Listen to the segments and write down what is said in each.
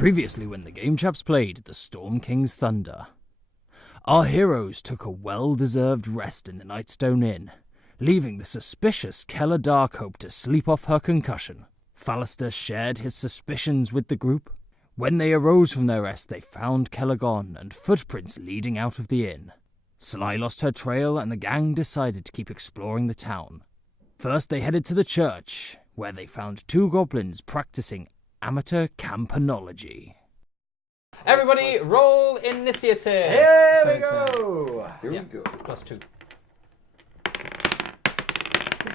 Previously when the Game Chaps played The Storm King's Thunder. Our heroes took a well-deserved rest in the Nightstone Inn, leaving the suspicious Keller Darkhope to sleep off her concussion. Fallister shared his suspicions with the group. When they arose from their rest, they found Keller gone and footprints leading out of the inn. Sly lost her trail and the gang decided to keep exploring the town. First they headed to the church, where they found two goblins practicing amateur campanology. Everybody, roll initiative. Here we go. Here we go. +2.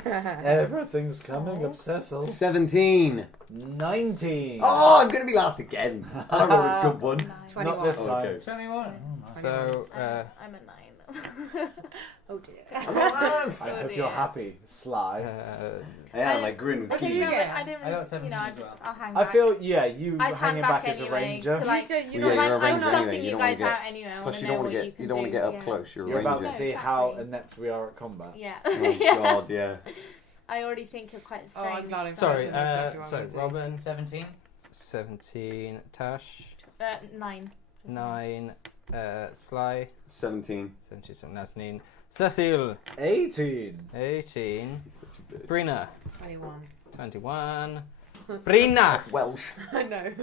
Everything's coming up, Cecil. 17. 19. Oh, I'm going to be last again. I rolled a good one. 21. Not this time. Okay. 21. So, I'm a 9. Oh dear. I'm last. I hope you're happy, Sly. I am. I grin with Okay, key. yeah, I didn't I got really, 17 I as just, well. I'll hang I back. feel, yeah, you I'd hanging hang back back as a anyway, ranger. to like, Well, yeah, because you're a I'm ranger sussing anyway, you you don't guys wanna out anyway. I want Plus, to you know don't what want to you get can you don't want do. to get up Yeah. close. You're a You're about to ranger. see how inept we are at combat. Yeah. Oh Yeah. God, yeah. I already think you're quite Oh, strange. I'm glad I'm sorry, I know exactly what I'm gonna do. Robin. 17. 17, Tash. 9. 9, Sly. 17. 77, Nazneen. Cecile. 18. 18. He's such a bitch. Brina. 21. 21. Brina. Welsh. I know.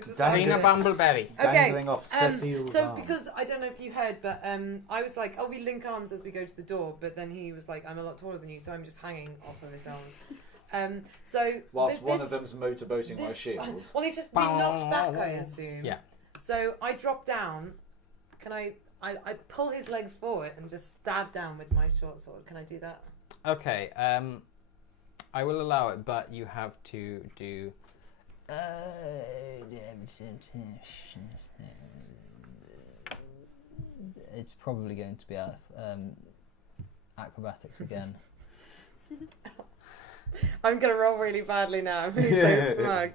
Brina Bumbleberry. Dangling off So Cecile's arm. because I don't know if you heard, but I was like, oh, we link arms as we go to the door, but then he was like, I'm a lot taller than you, so I'm just hanging off of his arms. So Whilst one this- of them's motorboating my this- shield. Well, he's just been knocked back, I assume. Yeah. So I drop down. Can I pull his legs forward and just stab down with my short sword? Can I do that? Okay, I will allow it, but you have to do... It's probably going to be acrobatics again. I'm gonna roll really badly now. I'm being so smug.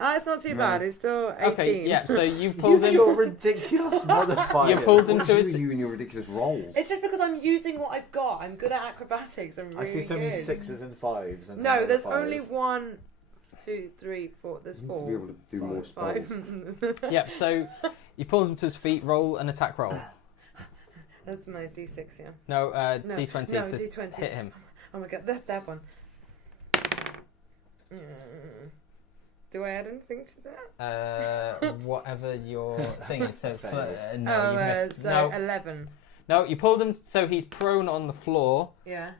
It's not too bad. It's still 18. Okay, yeah, so you pulled him... Your ridiculous modifiers. You pulled him What to do his... you and your ridiculous rolls? It's just because I'm using what I've got. I'm good at acrobatics. I'm really I see so many good. 6s and 5s. And No, there's modifiers. only 1, 2, 3, 4. There's You 4. need to be able to do more spells. 5. Yep, so you pulled him to his feet, roll an attack roll. That's my D6, yeah. No, No, D20 no, to D20. hit him. Oh my god, that one. Do I add anything to that? Whatever your thing is. So, Fail. no, you missed. So No, 11. no, you pulled him so he's prone on the floor. Yeah.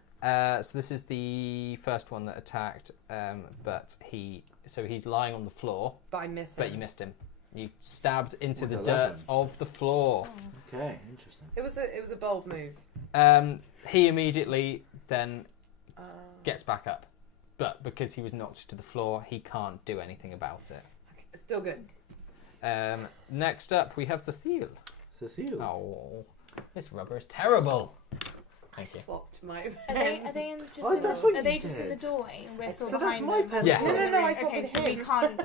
So this is the first one that attacked, but he's lying on the floor, But I missed but him. you missed him. You stabbed into With the 11. dirt of the floor. Okay, interesting. It was a bold move. He immediately then Uh, gets back up, but because he was knocked to the floor, he can't do anything about it. okay, still good. Next up, we have Cecile. Cecile. Oh, this rubber is terrible. I Thank you. swapped my. Are they in just Oh, in that's the, what are you they just in the did. doorway? And we're still So that's behind my them? pen. Yes. No, I swapped Okay, with so we him. can't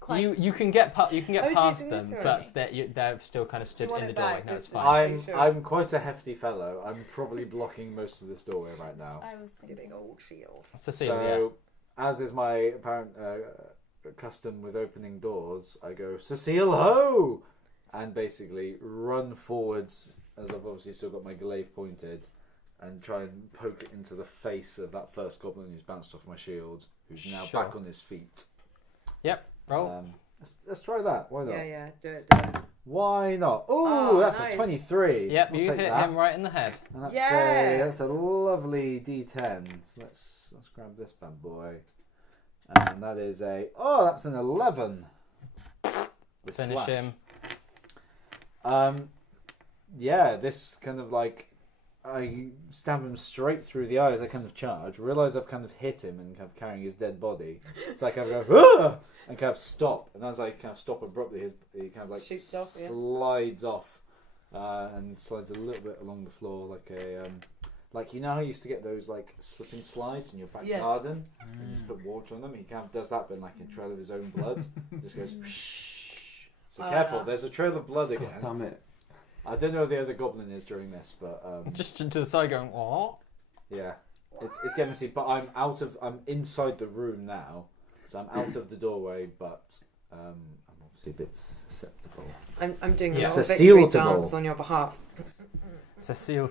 quite. You can get Oh, you're past using them, this but already? they're still kind of Do you stood want in the it doorway. back? No, it's This- fine. Sure. I'm quite a hefty fellow. I'm probably blocking most of this doorway right now. I was Your thinking. big old shield. Cecile, So, as is my apparent custom with opening doors, I go, Cecile, ho! And basically run forwards, as I've obviously still got my glaive pointed, and try and poke it into the face of that first goblin who's bounced off my shield, who's now Sure. back on his feet. Yep, roll. Let's try that. Why not? Yeah, do it. Why not? Ooh, Oh, that's nice. a 23. Yep, I'll you take hit that. him right in the head. And that's Yeah. that's a lovely D10. So let's grab this bad boy. And that is that's an 11. With Finish slash. him. Yeah, this kind of like I stab him straight through the eyes. I kind of charge, realize I've kind of hit him and kind of carrying his dead body. So I kind of go "Ah!" and kind of stop. And as I kind of stop abruptly, he kind of like Shoots off, yeah. slides off and slides a little bit along the floor like a like you know how you used to get those like slipping slides in your back Yeah. garden and you just put water on them. He kind of does that, but like a trail of his own blood. Just goes. Psh. So Oh, careful, no. there's a trail of blood God again. damn it. I don't know who the other goblin is during this, but Just to the side going, what? yeah, it's getting messy. But I'm inside the room now, so I'm out of the doorway, but I'm obviously a bit susceptible. I'm doing a Yeah. little Cecile victory to dance go. on your behalf. Cecile.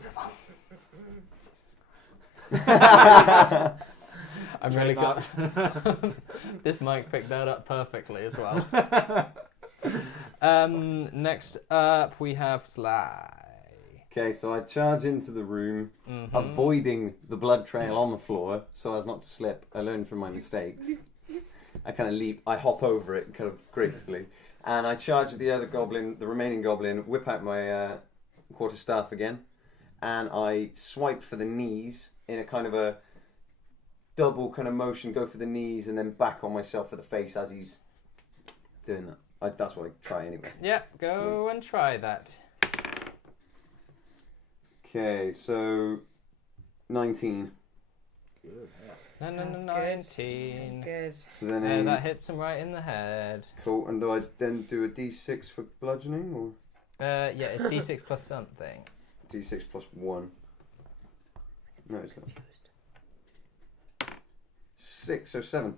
I'm really good. This mic picked that up perfectly as well. Next up, we have Sly. Okay, so I charge into the room, Mhm. avoiding the blood trail on the floor so as not to slip. I learned from my mistakes. I kind of leap, I hop over it kind of gracefully, and I charge at the other goblin, the remaining goblin, whip out my quarterstaff again, and I swipe for the knees in a kind of a double kind of motion, go for the knees and then back on myself for the face as he's doing that. That's what I try anyway. Yeah, go and try that. Okay, so 19. Good. No, That's good. 19. Good. So then That hits him right in the head. cool. And do I then do a d6 for bludgeoning or Yeah, it's d6 plus something. d6 plus 1? No, it's not. 6, so 7.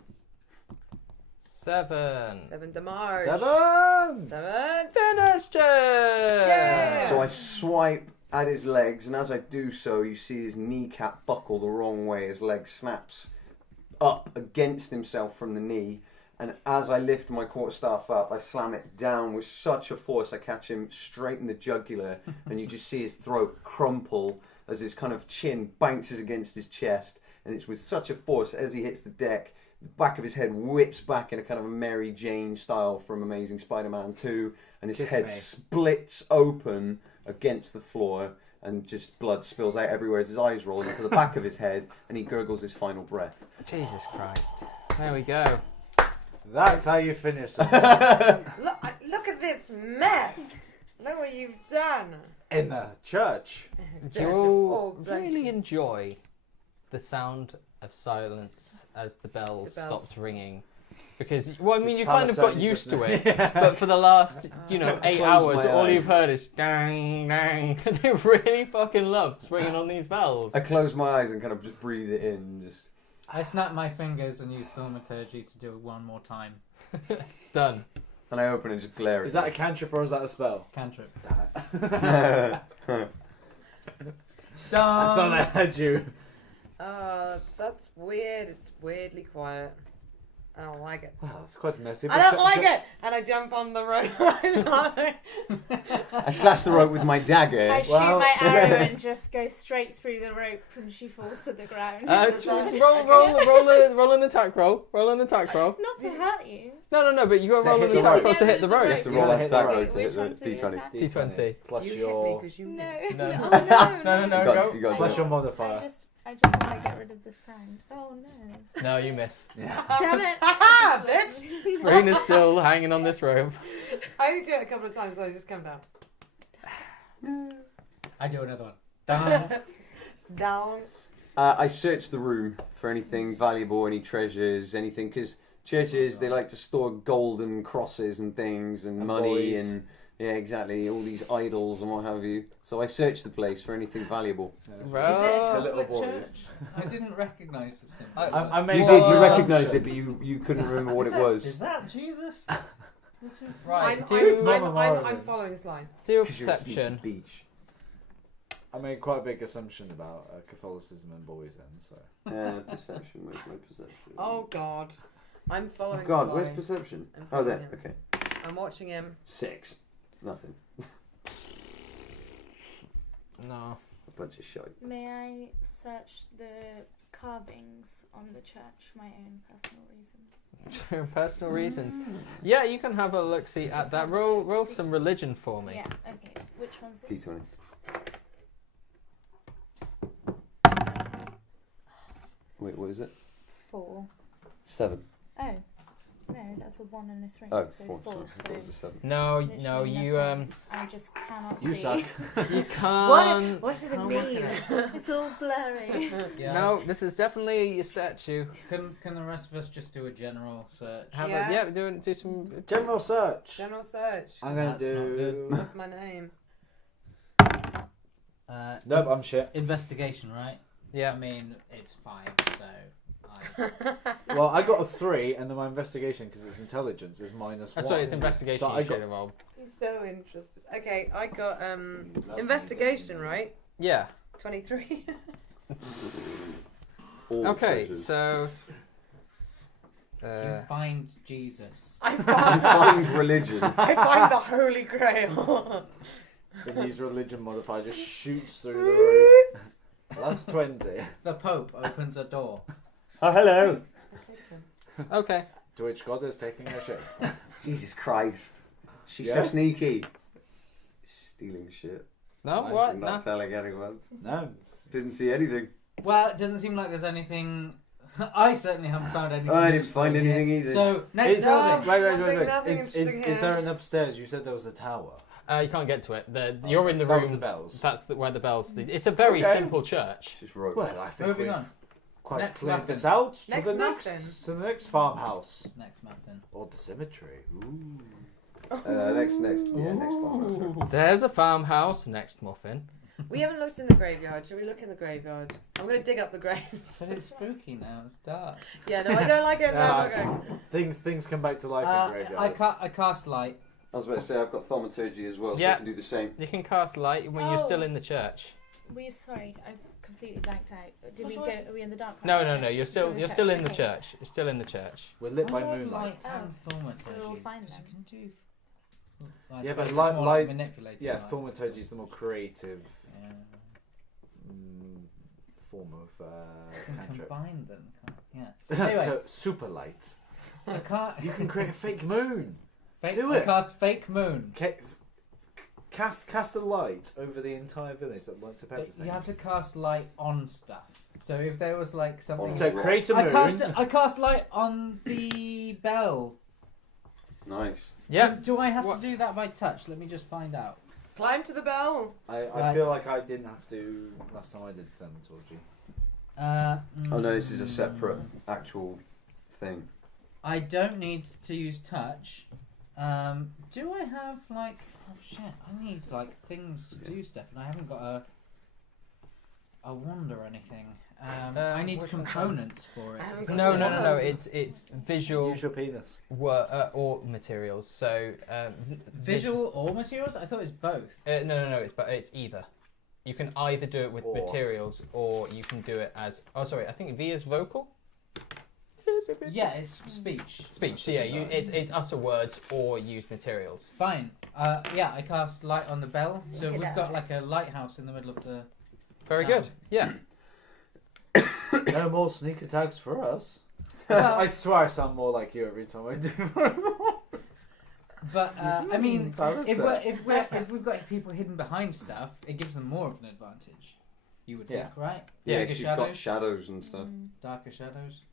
7. 7 damage. 7! 7. Finished it! Yay! So I swipe at his legs, and as I do so, you see his kneecap buckle the wrong way. His leg snaps up against himself from the knee, and as I lift my quarterstaff up, I slam it down with such a force I catch him straight in the jugular, and you just see his throat crumple as his kind of chin bounces against his chest, and it's with such a force as he hits the deck. The back of his head whips back in a kind of a Mary Jane style from Amazing Spider-Man 2, and his Kiss head me. splits open against the floor, and just blood spills out everywhere as his eyes roll into the back of his head, and he gurgles his final breath. Jesus Christ. There we go. That's how you finish it. Look at this mess. Look what you've done. In the church. Do you all really enjoy the sound of silence as the bells stopped ringing? Because, well, I mean, It's you kind of got pharmaceutical, used to isn't it, but for the last, 8 Close hours, my all eyes. you've heard is dang, dang. They really fucking loved swinging on these bells. I close my eyes and kind of just breathe it in. Just I snap my fingers and use thaumaturgy to do it one more time. Done. and I open and just glare at Is that a cantrip or is that a spell? Cantrip. I thought I had you. That's weird. It's weirdly quiet. I don't like it. Wow, it's quite messy. I don't like it. And I jump on the rope. I slash the rope with my dagger. I shoot Well- my arrow and just go straight through the rope and she falls to the ground. Roll an attack roll. Roll an attack roll. Not to hurt you. No, but you got to To roll hit an the attack rope. roll to hit the You rope. You have to You roll gotta that hit the attack rope. roll to hit Which the one's the d20. attack? D20. Plus You your... hit me because you No. missed. No. Oh, no. No, You go. got- you got Plus it. your modifier. I just want to get rid of the sand. Oh no. No, you miss. Damn it. Ah, bitch! Raina's still hanging on this rope. I only do it a couple of times, so I just come down. I do another one. Dun. Down. I search the room for anything valuable, any treasures, anything, because churches, they like to store golden crosses and things, and money, boys. and yeah, exactly, all these idols and what have you. So I search the place for anything valuable. Roll. To little Catholic boys. church? I didn't recognise the symbol. I made You Well, did, you uh, recognised it, but you couldn't remember what it Is was. that Jesus? Right, I'm do following this line. a Because you're a sneaky perception. beach. I made quite a big assumption about Catholicism and boys then, so... Perception, where's my perception? Oh God, I'm following. Oh God, this where's line. perception? I'm Oh, following there, him. okay. I'm watching him. 6. Nothing. No. A bunch of shite. May I search the carvings on the church for my own personal reasons? Personal reasons. Yeah, you can have a look see at Just that. have a Roll look-see. some religion for me. Yeah, okay. Which one's this? D20. Wait, what is it? 4. 7. Oh. No, that's a 1 and a 3. Oh, so 4. 4. Sorry, I thought it was a 7. No, literally you nothing. I just cannot You see. suck. you can't. What does it How mean? It's all blurry. Yeah. No, this is definitely a statue. Can the rest of us just do a general search? Have Yeah. a, yeah, do some. General search. General search. I'm gonna That's not do... good. What's my name? Nope, I'm shit. Investigation, right? I Yeah. mean, it's 5, so Well, I got a 3, and then my investigation, because it's intelligence, is -1. Sorry, it's investigation. So I you should got- have rolled. He's so interested. Okay, I got investigation, right? Yeah. 23. All Okay, treasures. so. You find Jesus. I You find, find religion. I find the Holy Grail. Bindy's religion modifier just shoots through the roof. That's 20. The Pope opens a door. Oh, hello. Okay. To which God is taking a shit. Jesus Christ. She's so Yes. sneaky. Stealing shit. No, Mine's what? Not No. telling anyone. No. Didn't see anything. Well, it doesn't seem like there's anything. I certainly haven't found anything. I didn't find useful anything here. either. So next Is, building. Nothing Is interesting there here. an upstairs? You said there was a tower. You can't get to it. You're in the That was room. the bells. That's where the bells. It's a very Okay. simple church. Just rope. Well, I think Moving we've on. quite Next cleared muffin. this out to Next the muffin. next farmhouse Next muffin. or the cemetery. Ooh. Next. Yeah, next farmhouse. There's a farmhouse. Next muffin. We haven't looked in the graveyard. Shall we look in the graveyard? I'm going to dig up the graves. But it's spooky now. It's dark. Yeah, no, I don't like it. No, okay. Things come back to life in graveyards. I cast light. I was about to say I've got thaumaturgy as well, so Yeah. I can do the same. You can cast light when you're Oh. still in the church. Sorry, I completely blanked out. Did we go? Are we in the dark? No, right no, now? no. You're still the in church, the okay. church. You're still in the church. We're lit by I have moonlight. light and thaumaturgy. We'll find 'cause them. You can do. I Yeah, suppose but it's light- more light- like manipulating. Yeah, light. thaumaturgy is the more creative Yeah. form of You can cantrip. combine them. Yeah. Anyway. So, super light. I can't. You can create a fake moon. Fake, do I it. cast fake moon. Cast a light over the entire village that lights up But everything. you have to cast light on stuff. So if there was like something. So create a moon. I cast light on the bell. Nice. Yeah. Do I have What- to do that by touch? Let me just find out. Climb to the bell. I Right. feel like I didn't have to last time I did thaumaturgy. Oh no, this is a separate actual thing. I don't need to use touch. Do I have like? Oh shit! I need like things to do stuff, and I haven't got a wand or anything. I need which one's that? components for it. I haven't Is got that No, the no, one? no, no. It's visual Use your penis. or materials. So Visual or materials? I thought it's both. No. It's either. You can either do it with Or. materials, or you can do it as. Oh, sorry. I think V is vocal. Yeah, it's speech. Speech. So yeah, it's utter words or use materials. Fine. Yeah, I cast light on the bell. So Look at we've that. got like a lighthouse in the middle of the. Very town. good. Yeah. No more sneak attacks for us. Well- I swear I sound more like you every time I do. But I mean, Barrister. if we've got people hidden behind stuff, it gives them more of an advantage. You would Yeah. think, right? Yeah, Yeah, Bigger 'cause you've got shadows, shadows and stuff. darker shadows.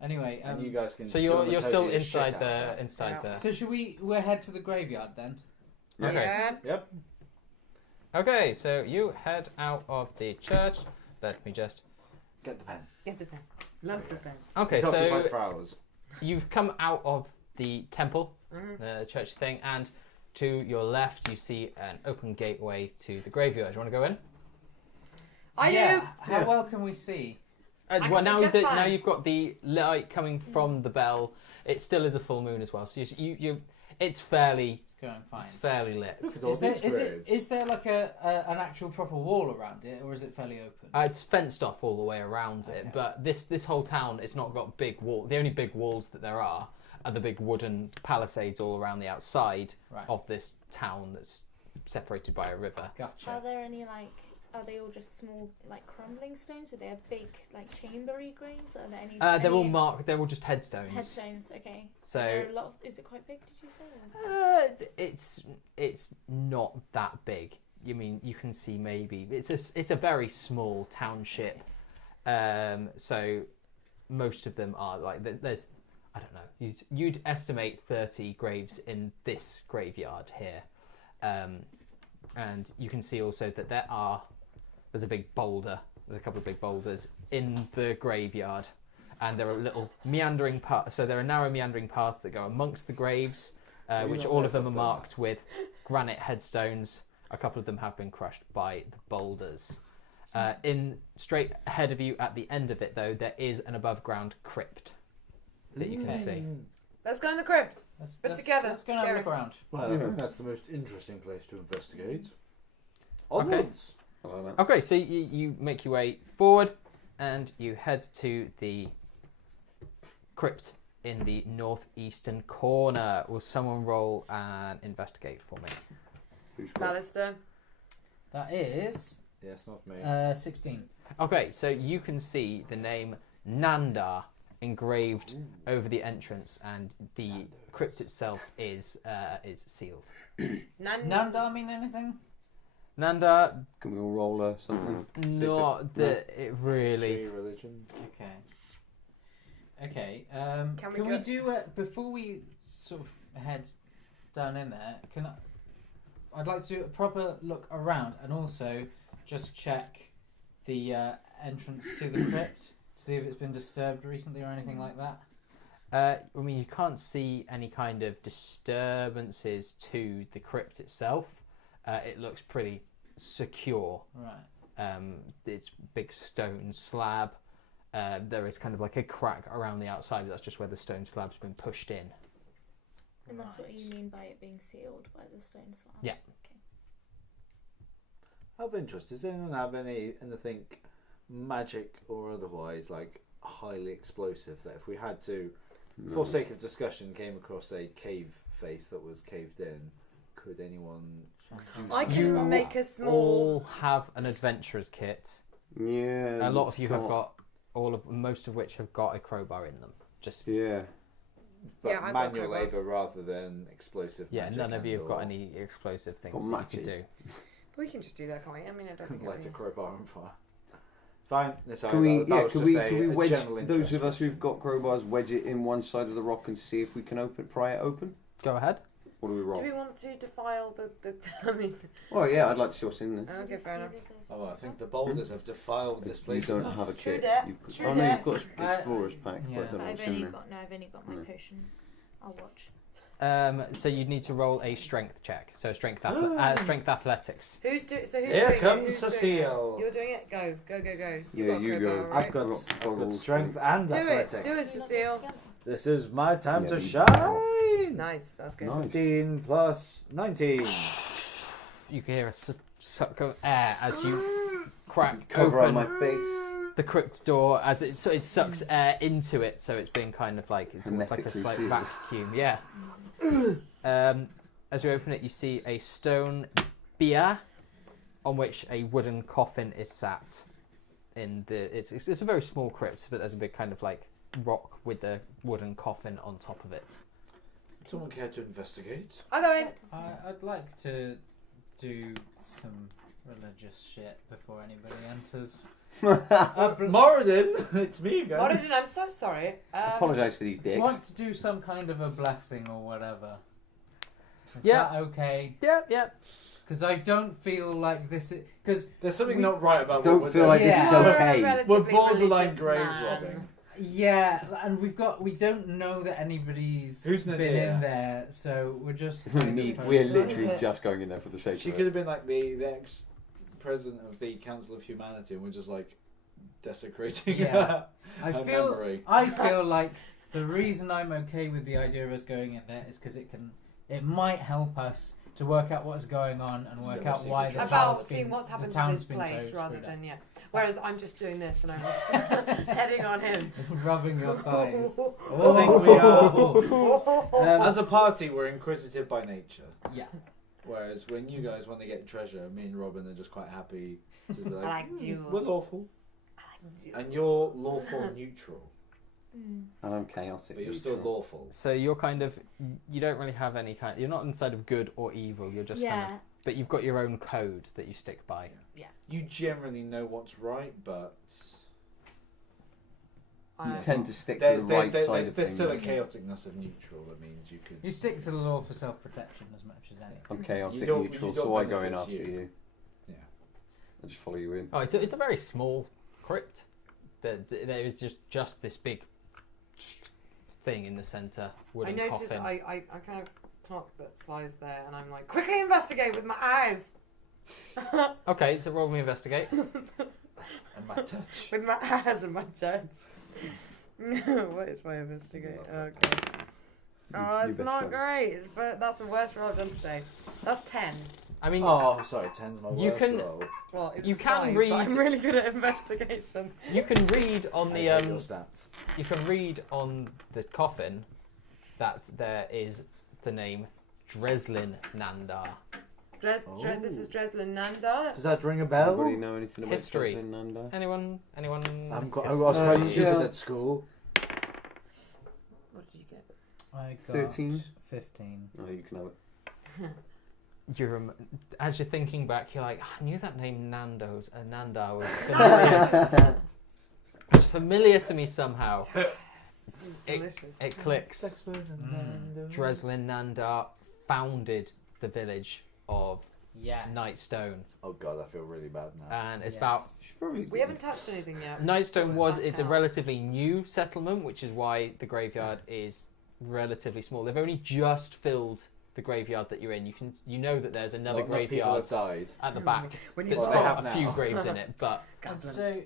Anyway, and you guys can. So you're thaumaturgy still the shit inside out of there. that. Inside Yeah. there. so should we'll head to the graveyard then? Yeah. Okay. Yeah. Yep. Okay, so you head out of the church. Let me just. Get the pen. Get the pen. Love the pen. Okay, It's occupied so for hours. you've come out of the temple, Mhm. the church thing, and to your left you see an open gateway to the graveyard. Do you want to go in? I yeah. do. How Yeah. well can we see? I Well, can now see just that fine. now you've got the light coming from the bell, it still is a full moon as well. So it's fairly It's going fine. lit. Look at all Is there, these is, graves. it, is there like an actual proper wall around it, or is it fairly open? It's fenced off all the way around Okay. it, but this whole town, it's not got big wall. The only big walls that there are the big wooden palisades all around the outside Right. of this town that's separated by a river. Gotcha. Are there any are they all just small crumbling stones? Are they big chambery graves? Are there any? They're all any marked. They're all just headstones. headstones. Okay. So There are a lot of, is it quite big? Did you say? it's not that big. You mean you can see maybe it's a very small township. So most of them are like there's I don't know. You'd estimate 30 graves in this graveyard here, and you can see also that there's a big boulder. There's a couple of big boulders in the graveyard, and there are little meandering paths. So there are narrow meandering paths that go amongst the graves, which not all of them are something? marked with granite headstones. A couple of them have been crushed by the boulders. In straight ahead of you, at the end of it, though, there is an above-ground crypt that you can see. Let's go in the crypt. But together. Let's go and have a look around. Well, I think that's the most interesting place to investigate. Onwards. I like that. Okay, so you make your way forward, and you head to the crypt in the northeastern corner. Will someone roll and investigate for me? Who's got Ballister. That is Yes, not me. 16. Okay, so you can see the name Nandar engraved over the entrance, and the crypt itself is sealed. Nandar mean anything? Nandar, Can we all roll something? not that it really. History, religion. Okay. Okay. Can we Can go- we do it before we sort of head down in there? I'd like to do a proper look around and also just check the entrance to the crypt to see if it's been disturbed recently or anything like that. I mean, you can't see any kind of disturbances to the crypt itself. It looks pretty secure. Right. It's big stone slab. There is kind of like a crack around the outside, but that's just where the stone slab's been pushed in. And that's what Right. you mean by it being sealed by the stone slab? Yeah. Okay. Out of interest, does anyone have anything magic or otherwise, like highly explosive, that if we had to, for sake of discussion, came across a cave face that was caved in, could anyone do I something can about make that? a small. All have an adventurer's kit. Yeah. A lot of you have got most of which have got a crowbar in them. Just Yeah. But Yeah, I've got manual crowbar. labour rather than explosive. yeah, magic none of you have got and/or any explosive things Got that you can matches. do. We can just do that, can't we? I mean, I don't think light it'll a be- crowbar on fire. Fine. Can we? That Yeah. was Can just we? a- Can we a wedge general those interest of us question. who've got crowbars? Wedge it in one side of the rock and see if we can pry it open. Go ahead. Or do we roll? Do we want to defile the I mean, Oh yeah, I'd like to see what's in there. okay, fair enough. Oh, I think the boulders have defiled this You place. don't enough. have a True kit. that. You've got, True oh no, that. you've got explorer's pack. yeah. But I don't know I've what's only in there. got my Yeah. potions. I'll watch. So you'd need to roll a strength check. So strength athletics. Who's doing? So who's Here doing comes it? Who's Cecile. Doing it? You're doing it. Go, go, go, go. Yeah, got a you crowbar, go. right? I've got Goggles, strength and Do it, athletics. do it, Cecile. This is my time Yeah, to we- shine. Nice, that's good. Nice. 15 plus 19. You can hear a suck of air as you crack Cover on open my face. the crypt door as it sucks air into it, so it's being kind of like it's almost like a Hermetically slight sealed. vacuum. Yeah. As you open it, you see a stone bier on which a wooden coffin is sat. It's a very small crypt, but there's a big kind of like rock with a wooden coffin on top of it. Someone care to investigate? I'll go in. I'd like to do some religious shit before anybody enters. Moradin, it's me again. Moradin, I'm so sorry. Apologise for these dicks. Want to do some kind of a blessing or whatever. Is Yeah. that okay? Yep. Because I don't feel like this is... Because, There's something We not right about don't what we're feel doing. like this is You're a okay. relatively We're borderline religious grave man. robbing. yeah, and we don't know that anybody's Who's been Nadia? in there, so we're just... We kind need- of we're hoping- literally just going in there for the sake She of could it. have been like the ex-president of the Council of Humanity, and we're just like desecrating Yeah. I her feel memory. like the reason I'm okay with the idea of us going in there is because it might help us to work out what's going on and work So out why the town's About been seeing what's happened the to town's this been place so rather screwed than Whereas I'm just doing this and I'm heading on him. up. Rubbing your thighs. I think we are, Um, as a party, we're inquisitive by nature. yeah. Whereas when you guys want to get treasure, me and Robin are just quite happy to be like, I like you. we're lawful. And you're lawful neutral, Mm. And I'm chaotic. but you're still lawful. So you're kind of you don't really have any kind. You're not on the side of good or evil. You're just kind Yeah. of. But you've got your own code that you stick by. You generally know what's right, but You I- tend to stick to the right side of there's things. still a chaoticness of neutral that means you could. You stick to the law for self-protection as much as anything. I'm chaotic You don't- neutral, you don't so I go in benefits after you. you. Yeah. I just follow you in. Oh, it's a very small crypt. There is just this big thing in the centre, I wooden noticed coffin. I kind of clock that Sly's there and I'm like, quickly investigate with my eyes! Okay, so roll me investigate. My touch. With my eyes and my touch. What is my investigate? Okay. Oh, You it's bet not you great. That's the worst roll I've done today. That's 10. I mean, Oh, sorry, 10's my You worst can- roll. Well, it was You can 5, read- but I'm really good at investigation. you can read on I the hate your stats. you can read on the coffin that there is the name Dreslin Nandar. This is Dreslin Nanda. Does that ring a bell? Anybody know anything about History. Dreslin Nanda? Anyone? I was quite stupid yeah. at school. What did you get? I got 13. 15. Oh, you can have it. As you're thinking back, you're like, I knew that name Nandar was familiar. It was familiar to me somehow. It's It- delicious. It clicks. Dreslin Nandar founded the village of Yes. Nightstone, Oh god, I feel really bad now. and it's Yes. about We haven't touched anything yet. Nightstone it's a Back out. relatively new settlement, which is why the graveyard is relatively small. They've only just filled the graveyard that you're in. You know that there's another Not enough people graveyard have died. at the back When that's Well, they got have a few now. graves in it, but And so,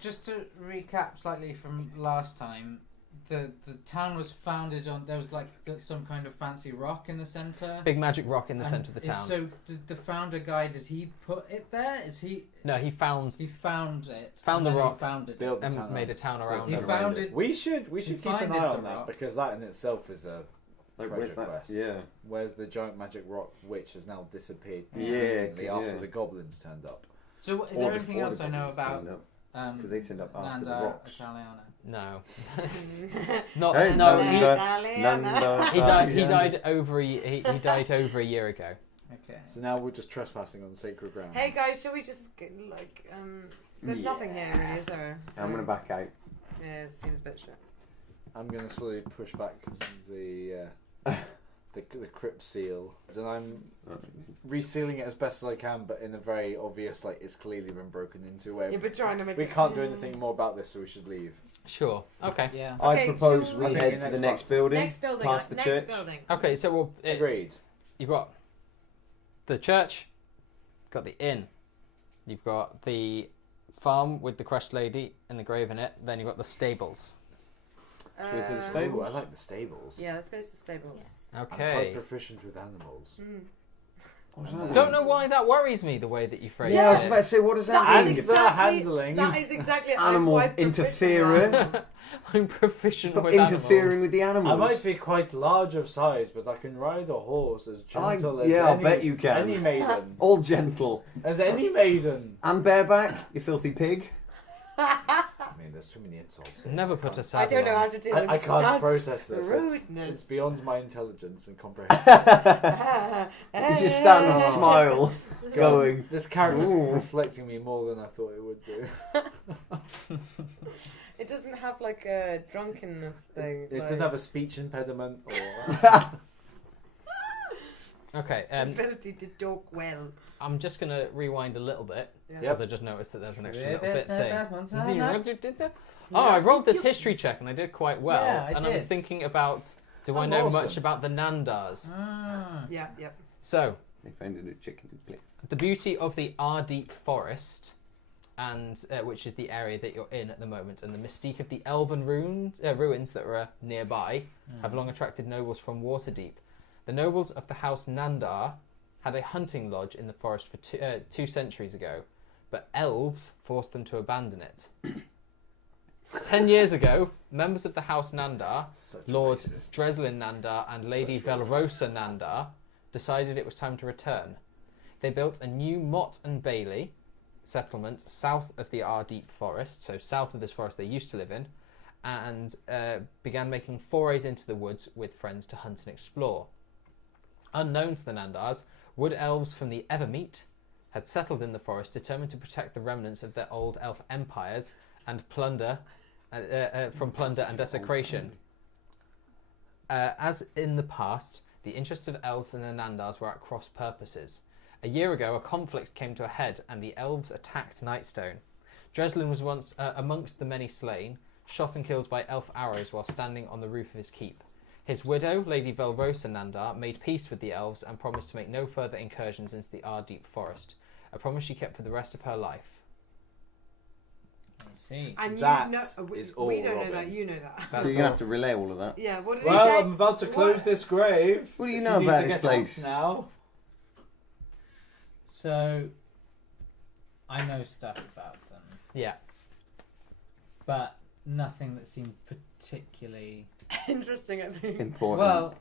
just to recap slightly from last time, the town was founded on, there was like some kind of fancy rock in the centre. big magic rock in the And centre of the town. So did the founder guy, did he put it there? No, he found He found it. Found and the then rock, he founded it. Built the and town made a up. town around He it. found it. We should He keep an finded eye the on that rock. because that in itself is a Like, treasure where's that? quest. Yeah. Where's the giant magic rock which has now disappeared Yeah, conveniently after yeah. the goblins turned up? So is Or there anything before else the I know goblins about? turned up. 'Cause they turned up after the Nanda rocks. Italiana? No, Hey, no. Nanda. He died. He died over. He died over a year ago. Okay. So now we're just trespassing on sacred ground. Hey guys, shall we just get, there's nothing here really, is there? I'm gonna back out. Yeah, it seems a bit shit. I'm gonna slowly push back the the crypt seal, and I'm resealing it as best as I can, but in a very obvious, like it's clearly been broken into. Where Yeah, but trying to make we it- can't do anything more about this, so we should leave. Sure. Okay. Yeah. I Okay, propose shall we we- head to the next building, Next building. past the next church. building. Okay. So Agreed. you've got the church, got the inn, you've got the farm with the crushed lady and the grave in it. Then you've got the stables. Should we go to the Um, stable? I like the stables. Yeah, let's go to the stables. Yes. I'm quite Okay. proficient with animals. Don't know why that worries me the way that you phrased Yeah, I was it. about to say, what does that And mean? the handling. That is exactly. Animal I'm quite proficient interferer. with animals. I'm proficient Stop with interfering animals. with the I animals. might be quite large of size, but I can ride a horse as gentle as yeah, I'll any, bet you can. any maiden. All gentle. As any maiden. And bareback, you filthy pig. I mean, there's too many insults. here. Never put a I saddle don't know how on. to deal with I can't such process this. rudeness. It's beyond my intelligence and comprehension. It's your standard smile going. This character's Ooh. reflecting me more than I thought it would do. It doesn't have like a drunkenness thing. It like, doesn't have a speech impediment or. Okay. ability to talk well. I'm just gonna rewind a little bit Yeah. because I just noticed that there's an extra little bit thing. Yeah, Oh, I rolled this history check and I did quite well. Yeah, I and I was did. thinking about, do I Oh, know awesome. much about the Nandars? Yeah, yep. So, They founded a chicken place. the beauty of the Ardeep Forest, and which is the area that you're in at the moment, and the mystique of the elven ruins that are nearby, have long attracted nobles from Waterdeep. The nobles of the House Nandar had a hunting lodge in the forest for 2 centuries ago, but elves forced them to abandon it. 10 years ago, members of the House Nandar, Such Lord racist. Dreslin Nandar and Lady Such racist. Velrosa Nandar, decided it was time to return. They built a new Mott and Bailey settlement south of the Ardeep Forest, so south of this forest they used to live in, and began making forays into the woods with friends to hunt and explore. Unknown to the Nandars, wood elves from the Evermeet had settled in the forest, determined to protect the remnants of their old elf empires and plunder from plunder and desecration. As in the past, the interests of elves and the Nandars were at cross purposes. A year ago, a conflict came to a head, and the elves attacked Nightstone. Dreslin was once amongst the many slain, shot and killed by elf arrows while standing on the roof of his keep. His widow, Lady Velrosa Nandar, made peace with the elves and promised to make no further incursions into the Ardeep Forest, a promise she kept for the rest of her life. see. And That you know, we, is all we don't know Robin. that. You know that. So That's you're gonna all. have to relay all of that. Yeah. What did Well, he say? I'm about to close What? this grave. What do you If know need about to this get place? off now? So, I know stuff about them, Yeah. but nothing that seemed particularly. Interesting. I think. Important. Well,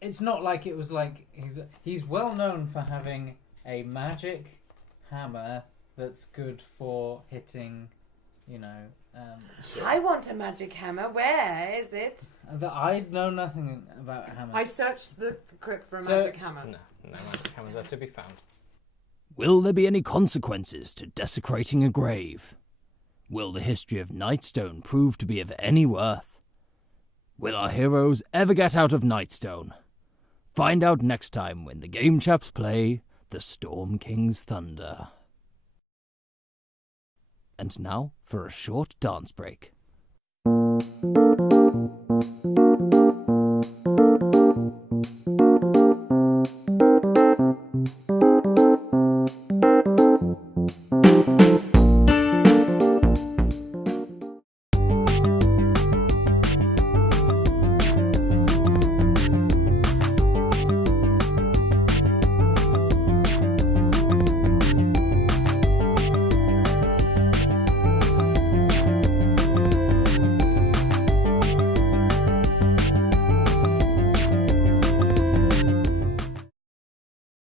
it's not like it was like he's well known for having a magic hammer that's good for hitting, you know. I want a magic hammer. Where is it? That I know nothing about hammers. I searched the crypt for a So- magic hammer. No magic hammers are to be found. Will there be any consequences to desecrating a grave? Will the history of Nightstone prove to be of any worth? Will our heroes ever get out of Nightstone? Find out next time when the Game Chaps play The Storm King's Thunder. And now for a short dance break.